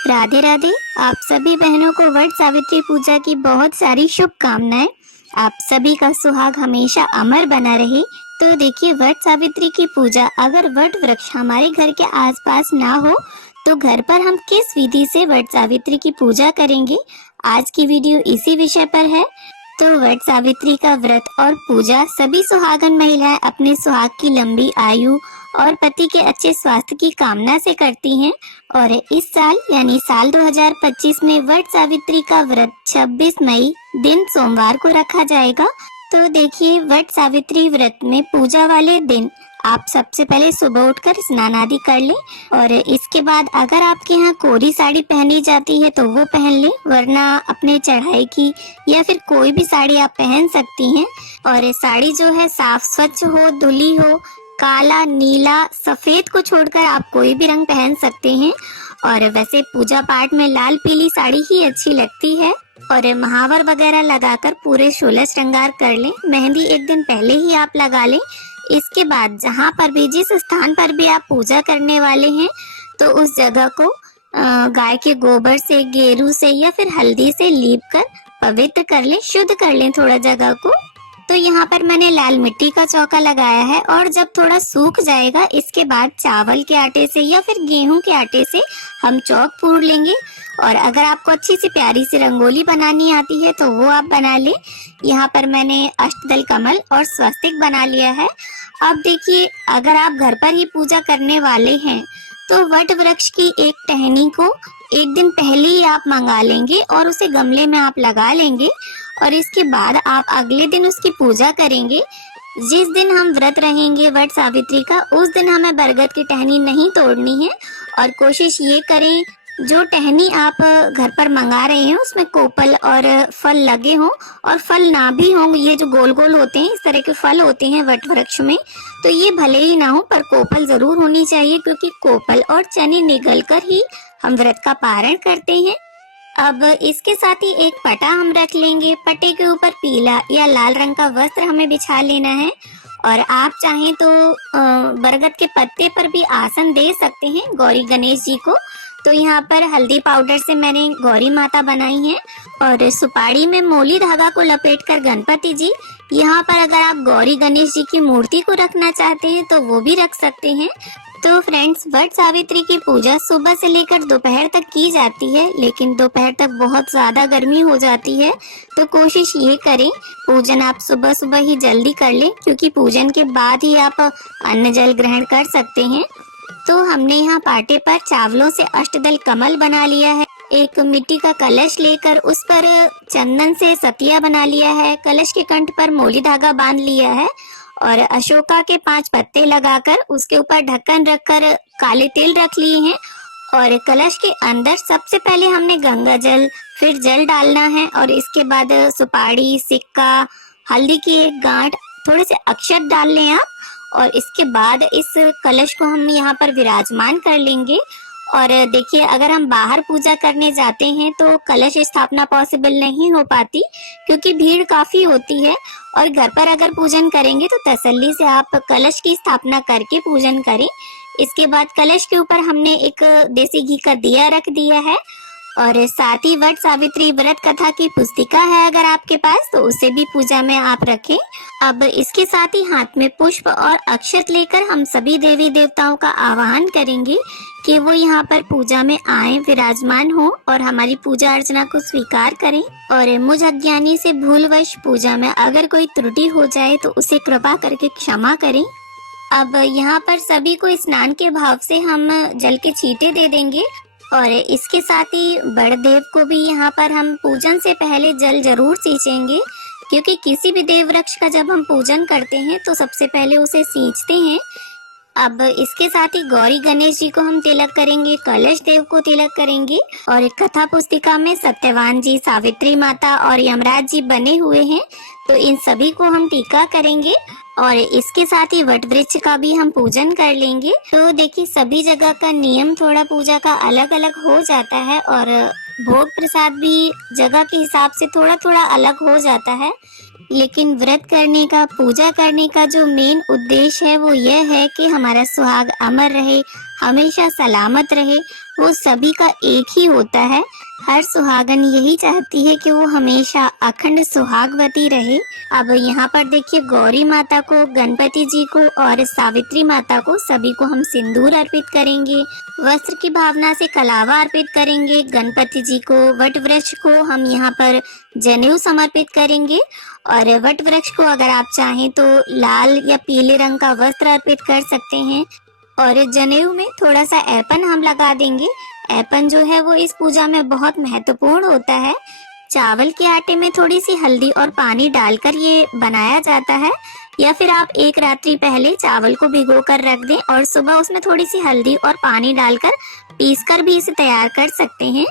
राधे राधे। आप सभी बहनों को वट सावित्री पूजा की बहुत सारी शुभकामनाएं। आप सभी का सुहाग हमेशा अमर बना रहे। तो देखिए, वट सावित्री की पूजा, अगर वट वृक्ष हमारे घर के आसपास ना हो तो घर पर हम किस विधि से वट सावित्री की पूजा करेंगे, आज की वीडियो इसी विषय पर है। तो वट सावित्री का व्रत और पूजा सभी सुहागन महिलाएं अपने सुहाग की लंबी आयु और पति के अच्छे स्वास्थ्य की कामना से करती हैं। और इस साल यानी साल 2025 में वट सावित्री का व्रत 26 मई दिन सोमवार को रखा जाएगा। तो देखिए, वट सावित्री व्रत में पूजा वाले दिन आप सबसे पहले सुबह उठकर स्नान आदि कर लें, और इसके बाद अगर आपके यहाँ कोरी साड़ी पहनी जाती है तो वो पहन लें, वरना अपने चढ़ाई की या फिर कोई भी साड़ी आप पहन सकती हैं। और साड़ी जो है साफ स्वच्छ हो, धुली हो, काला, नीला, सफेद को छोड़कर आप कोई भी रंग पहन सकते हैं। और वैसे पूजा पाठ में लाल पीली साड़ी ही अच्छी लगती है। और महावर वगैरह लगाकर पूरे 16 श्रृंगार कर लें। मेहंदी एक दिन पहले ही आप लगा लें। इसके बाद जहाँ पर भी, जिस स्थान पर भी आप पूजा करने वाले हैं, तो उस जगह को गाय के गोबर से, गेरू से या फिर हल्दी से लीप कर पवित्र कर लें, शुद्ध कर लें थोड़ा जगह को। तो यहाँ पर मैंने लाल मिट्टी का चौका लगाया है, और जब थोड़ा सूख जाएगा इसके बाद चावल के आटे से या फिर गेहूं के आटे से हम चौक पूर लेंगे। और अगर आपको अच्छी सी प्यारी सी रंगोली बनानी आती है तो वो आप बना लें। यहाँ पर मैंने अष्टदल कमल और स्वस्तिक बना लिया है। अब देखिए, अगर आप घर पर ही पूजा करने वाले हैं तो वट वृक्ष की एक टहनी को एक दिन पहले ही आप मंगा लेंगे और उसे गमले में आप लगा लेंगे। और इसके बाद आप अगले दिन उसकी पूजा करेंगे। जिस दिन हम व्रत रहेंगे वट सावित्री का, उस दिन हमें बरगद की टहनी नहीं तोड़नी है। और कोशिश ये करें, जो टहनी आप घर पर मंगा रहे हैं उसमें कोपल और फल लगे हों, और फल ना भी हों, ये जो गोल गोल होते हैं, इस तरह के फल होते हैं वट वृक्ष में, तो ये भले ही ना हो पर कोपल जरूर होनी चाहिए, क्योंकि कोपल और चने निगल कर ही हम व्रत का पारण करते हैं। अब इसके साथ ही एक पटा हम रख लेंगे। पटे के ऊपर पीला या लाल रंग का वस्त्र हमें बिछा लेना है। और आप चाहें तो बरगद के पत्ते पर भी आसन दे सकते हैं गौरी गणेश जी को। तो यहाँ पर हल्दी पाउडर से मैंने गौरी माता बनाई है, और सुपारी में मोली धागा को लपेटकर गणपति जी। यहाँ पर अगर आप गौरी गणेश जी की मूर्ति को रखना चाहते हैं तो वो भी रख सकते हैं। तो फ्रेंड्स, वट सावित्री की पूजा सुबह से लेकर दोपहर तक की जाती है, लेकिन दोपहर तक बहुत ज्यादा गर्मी हो जाती है। तो कोशिश ये करें, पूजन आप सुबह सुबह ही जल्दी कर लें, क्योंकि पूजन के बाद ही आप अन्न जल ग्रहण कर सकते हैं। तो हमने यहाँ पाटे पर चावलों से अष्टदल कमल बना लिया है। एक मिट्टी का कलश लेकर उस पर चंदन से सतिया बना लिया है। कलश के कंठ पर मोली धागा बांध लिया है, और अशोका के 5 पत्ते लगाकर उसके ऊपर ढक्कन रखकर काले तिल रख लिए हैं। और कलश के अंदर सबसे पहले हमने गंगा जल, फिर जल डालना है, और इसके बाद सुपारी, सिक्का, हल्दी की एक गांठ, थोड़े से अक्षत डाल लें आप। और इसके बाद इस कलश को हम यहाँ पर विराजमान कर लेंगे। और देखिए, अगर हम बाहर पूजा करने जाते हैं तो कलश स्थापना पॉसिबल नहीं हो पाती, क्योंकि भीड़ काफी होती है। और घर पर अगर पूजन करेंगे तो तसल्ली से आप कलश की स्थापना करके पूजन करें। इसके बाद कलश के ऊपर हमने एक देसी घी का दिया रख दिया है, और साथ ही वट सावित्री व्रत कथा की पुस्तिका है अगर आपके पास, तो उसे भी पूजा में आप रखें। अब इसके साथ ही हाथ में पुष्प और अक्षत लेकर हम सभी देवी देवताओं का आवाहन करेंगे कि वो यहाँ पर पूजा में आए, विराजमान हो और हमारी पूजा अर्चना को स्वीकार करें। और मुझ अज्ञानी से भूलवश पूजा में अगर कोई त्रुटि हो जाए तो उसे कृपा करके क्षमा करें। अब यहाँ पर सभी को स्नान के भाव से हम जल के छींटे दे देंगे। और इसके साथ ही बड़ देव को भी यहाँ पर हम पूजन से पहले जल जरूर सींचेंगे, क्योंकि किसी भी देव वृक्ष का जब हम पूजन करते हैं तो सबसे पहले उसे सींचते हैं। अब इसके साथ ही गौरी गणेश जी को हम तिलक करेंगे, कलश देव को तिलक करेंगे। और एक कथा पुस्तिका में सत्यवान जी, सावित्री माता और यमराज जी बने हुए हैं, तो इन सभी को हम टीका करेंगे। और इसके साथ ही वट वृक्ष का भी हम पूजन कर लेंगे। तो देखिए, सभी जगह का नियम थोड़ा पूजा का अलग अलग हो जाता है, और भोग प्रसाद भी जगह के हिसाब से थोड़ा थोड़ा अलग हो जाता है। लेकिन व्रत करने का, पूजा करने का जो मेन उद्देश्य है वो यह है कि हमारा सुहाग अमर रहे, हमेशा सलामत रहे, वो सभी का एक ही होता है। हर सुहागन यही चाहती है कि वो हमेशा अखंड सुहागवती रहे। अब यहाँ पर देखिए गौरी माता को, गणपति जी को और सावित्री माता को सभी को हम सिंदूर अर्पित करेंगे। वस्त्र की भावना से कलावा अर्पित करेंगे। गणपति जी को, वट वृक्ष को हम यहाँ पर जनेऊ समर्पित करेंगे। और वट वृक्ष को अगर आप चाहें तो लाल या पीले रंग का वस्त्र अर्पित कर सकते हैं। और जनेऊ में थोड़ा सा ऐपन हम लगा देंगे। ऐपन जो है वो इस पूजा में बहुत महत्वपूर्ण होता है। चावल के आटे में थोड़ी सी हल्दी और पानी डालकर ये बनाया जाता है, या फिर आप एक रात्रि पहले चावल को भिगो कर रख दें और सुबह उसमें थोड़ी सी हल्दी और पानी डालकर पीसकर भी इसे तैयार कर सकते हैं।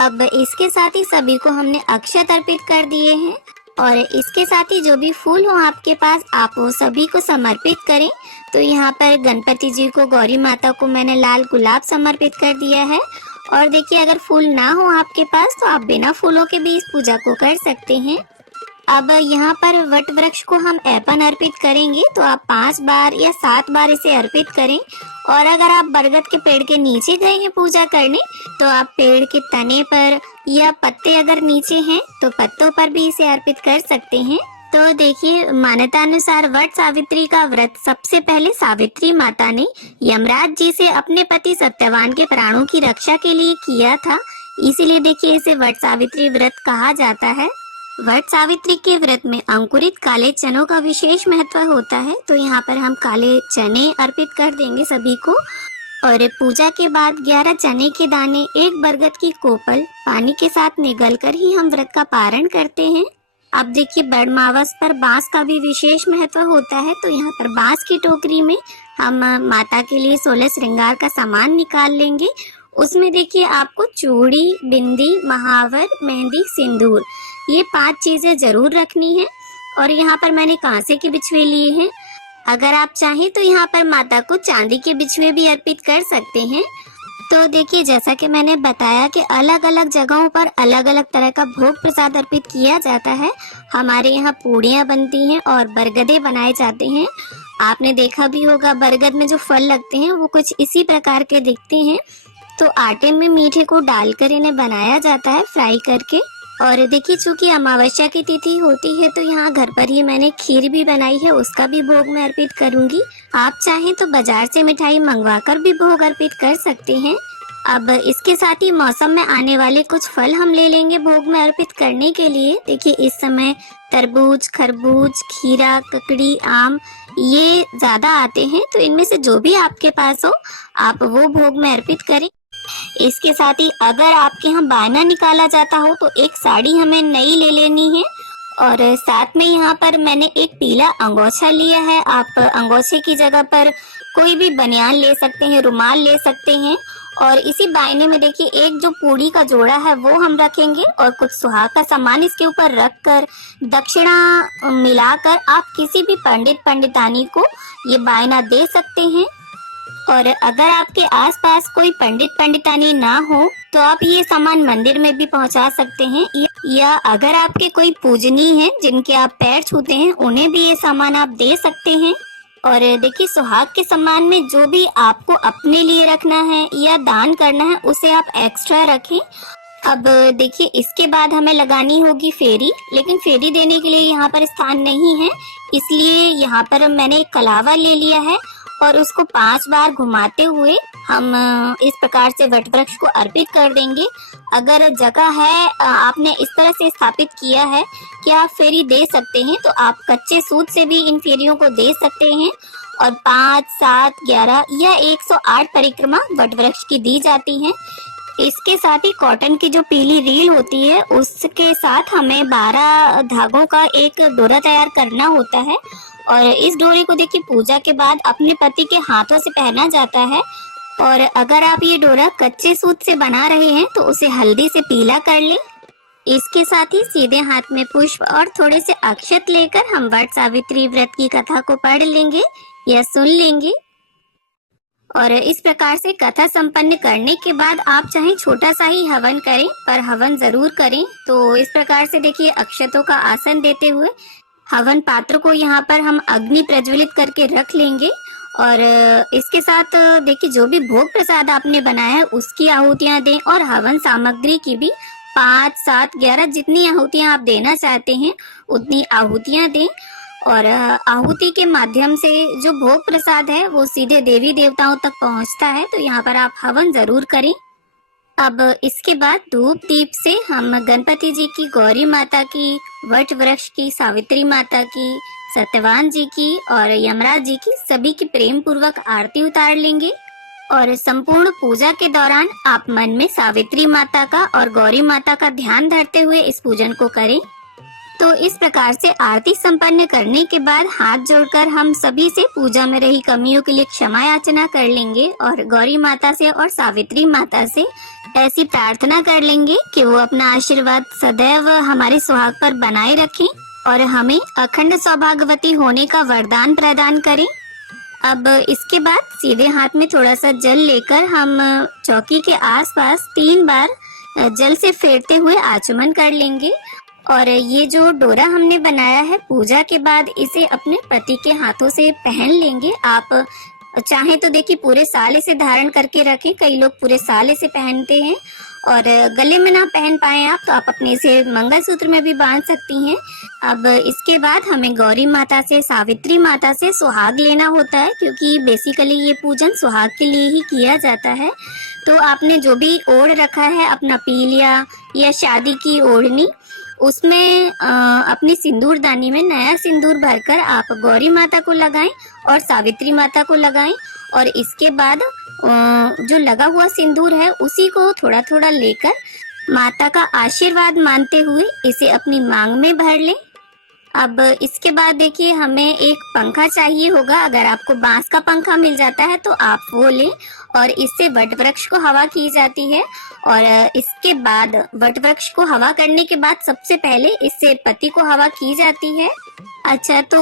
अब इसके साथ ही सभी को हमने अक्षत अर्पित कर दिए हैं, और इसके साथ ही जो भी फूल हो आपके पास आप वो सभी को समर्पित करें। तो यहाँ पर गणपति जी को, गौरी माता को मैंने लाल गुलाब समर्पित कर दिया है। और देखिए अगर फूल ना हो आपके पास तो आप बिना फूलों के भी इस पूजा को कर सकते हैं। अब यहाँ पर वट वृक्ष को हम ऐपन अर्पित करेंगे, तो आप 5 बार या 7 बार इसे अर्पित करें। और अगर आप बरगद के पेड़ के नीचे गए हैं पूजा करने, तो आप पेड़ के तने पर या पत्ते अगर नीचे हैं तो पत्तों पर भी इसे अर्पित कर सकते हैं। तो देखिए मान्यता अनुसार वट सावित्री का व्रत सबसे पहले सावित्री माता ने यमराज जी से अपने पति सत्यवान के प्राणों की रक्षा के लिए किया था, इसीलिए देखिए इसे वट सावित्री व्रत कहा जाता है। वट सावित्री के व्रत में अंकुरित काले चनों का विशेष महत्व होता है, तो यहाँ पर हम काले चने अर्पित कर देंगे सभी को। और पूजा के बाद 11 चने के दाने, एक बरगद की कोपल पानी के साथ निगलकर ही हम व्रत का पारण करते हैं। अब देखिए बड़मावस पर बांस का भी विशेष महत्व होता है, तो यहाँ पर बांस की टोकरी में हम माता के लिए 16 श्रृंगार का सामान निकाल लेंगे। उसमें देखिए आपको चूड़ी, बिंदी, महावर, मेहंदी, सिंदूर, ये 5 चीजें जरूर रखनी है। और यहाँ पर मैंने कांसे के बिछुए लिए हैं। अगर आप चाहें तो यहाँ पर माता को चांदी के बिछुए भी अर्पित कर सकते हैं। तो देखिए जैसा कि मैंने बताया कि अलग अलग जगहों पर अलग अलग तरह का भोग प्रसाद अर्पित किया जाता है। हमारे यहाँ पूड़ियाँ बनती हैं और बरगदे बनाए जाते हैं। आपने देखा भी होगा बरगद में जो फल लगते हैं वो कुछ इसी प्रकार के दिखते हैं। तो आटे में मीठे को डालकर इन्हें बनाया जाता है फ्राई करके। और देखिए चूंकि अमावस्या की तिथि होती है तो यहाँ घर पर ही मैंने खीर भी बनाई है, उसका भी भोग मैं अर्पित करूंगी। आप चाहें तो बाजार से मिठाई मंगवाकर भी भोग अर्पित कर सकते हैं। अब इसके साथ ही मौसम में आने वाले कुछ फल हम ले लेंगे भोग में अर्पित करने के लिए। देखिए इस समय तरबूज, खरबूज, खीरा, ककड़ी, आम ये ज्यादा आते हैं, तो इनमें से जो भी आपके पास हो आप वो भोग में अर्पित करें। इसके साथ ही अगर आपके यहाँ बायना निकाला जाता हो तो एक साड़ी हमें नई ले लेनी है। और साथ में यहाँ पर मैंने एक पीला अंगोछा लिया है। आप अंगोछे की जगह पर कोई भी बनियान ले सकते हैं, रुमाल ले सकते हैं। और इसी बायने में देखिए एक जो पूड़ी का जोड़ा है वो हम रखेंगे और कुछ सुहाग का सामान इसके ऊपर रखकर दक्षिणा मिलाकर आप किसी भी पंडित पंडितानी को ये बायना दे सकते हैं। और अगर आपके आसपास कोई पंडित पंडितानी ना हो तो आप ये सामान मंदिर में भी पहुंचा सकते हैं, या अगर आपके कोई पूजनी हैं जिनके आप पैर छूते हैं उन्हें भी ये सामान आप दे सकते हैं। और देखिए सुहाग के सामान में जो भी आपको अपने लिए रखना है या दान करना है उसे आप एक्स्ट्रा रखें। अब देखिए इसके बाद हमें लगानी होगी फेरी, लेकिन फेरी देने के लिए यहाँ पर स्थान नहीं है, इसलिए यहाँ पर मैंने एक कलावा ले लिया है और उसको 5 बार घुमाते हुए हम इस प्रकार से वट वृक्ष को अर्पित कर देंगे। अगर जगह है आपने इस तरह से स्थापित किया है कि आप फेरी दे सकते हैं तो आप कच्चे सूत से भी इन फेरियों को दे सकते हैं। और 5, 7, 11 या 108 परिक्रमा वट वृक्ष की दी जाती हैं। इसके साथ ही कॉटन की जो पीली रील होती है उसके साथ हमें 12 धागों का एक डोरा तैयार करना होता है। और इस डोरे को देखिए पूजा के बाद अपने पति के हाथों से पहना जाता है। और अगर आप ये डोरा कच्चे सूत से बना रहे हैं तो उसे हल्दी से पीला कर लें। इसके साथ ही सीधे हाथ में पुष्प और थोड़े से अक्षत लेकर हम वट सावित्री व्रत की कथा को पढ़ लेंगे या सुन लेंगे। और इस प्रकार से कथा संपन्न करने के बाद आप चाहे छोटा सा ही हवन करें, पर हवन जरूर करें। तो इस प्रकार से देखिए अक्षतों का आसन देते हुए हवन पात्र को यहाँ पर हम अग्नि प्रज्वलित करके रख लेंगे। और इसके साथ देखिए जो भी भोग प्रसाद आपने बनाया है उसकी आहुतियां दें और हवन सामग्री की भी 5, 7, 11 जितनी आहुतियां आप देना चाहते हैं उतनी आहुतियां दें। और आहुति के माध्यम से जो भोग प्रसाद है वो सीधे देवी देवताओं तक पहुंचता है, तो यहाँ पर आप हवन जरूर करें। अब इसके बाद धूप दीप से हम गणपति जी की, गौरी माता की, वट वृक्ष की, सावित्री माता की, सत्यवान जी की और यमराज जी की सभी की प्रेम पूर्वक आरती उतार लेंगे। और संपूर्ण पूजा के दौरान आप मन में सावित्री माता का और गौरी माता का ध्यान धरते हुए इस पूजन को करें। तो इस प्रकार से आरती संपन्न करने के बाद हाथ जोड़कर हम सभी से पूजा में रही कमियों के लिए क्षमा याचना कर लेंगे और गौरी माता से और सावित्री माता से ऐसी प्रार्थना कर लेंगे कि वो अपना आशीर्वाद सदैव हमारे सुहाग पर बनाए रखें और हमें अखंड सौभाग्यवती होने का वरदान प्रदान करें। अब इसके बाद सीधे हाथ में थोड़ा सा जल लेकर हम चौकी के आसपास 3 बार जल से फेरते हुए आचमन कर लेंगे। और ये जो डोरा हमने बनाया है पूजा के बाद इसे अपने पति के हाथों से पहन लेंगे। आप चाहे तो देखिए पूरे साल इसे धारण करके रखें, कई लोग पूरे साल इसे पहनते हैं। और गले में ना पहन पाए आप तो आप अपने इसे मंगलसूत्र में भी बांध सकती हैं। अब इसके बाद हमें गौरी माता से, सावित्री माता से सुहाग लेना होता है, क्योंकि बेसिकली ये पूजन सुहाग के लिए ही किया जाता है। तो आपने जो भी ओढ़ रखा है अपना पीलिया या शादी की ओढ़नी, उसमें अपनी सिंदूरदानी में नया सिंदूर भरकर आप गौरी माता को लगाएं और सावित्री माता को लगाएं। और इसके बाद जो लगा हुआ सिंदूर है उसी को थोड़ा थोड़ा लेकर माता का आशीर्वाद मानते हुए इसे अपनी मांग में भर लें। अब इसके बाद देखिए हमें एक पंखा चाहिए होगा। अगर आपको बांस का पंखा मिल जाता है तो आप वो लें और इससे वट वृक्ष को हवा की जाती है। और इसके बाद वट वृक्ष को हवा करने के बाद सबसे पहले इससे पति को हवा की जाती है। अच्छा, तो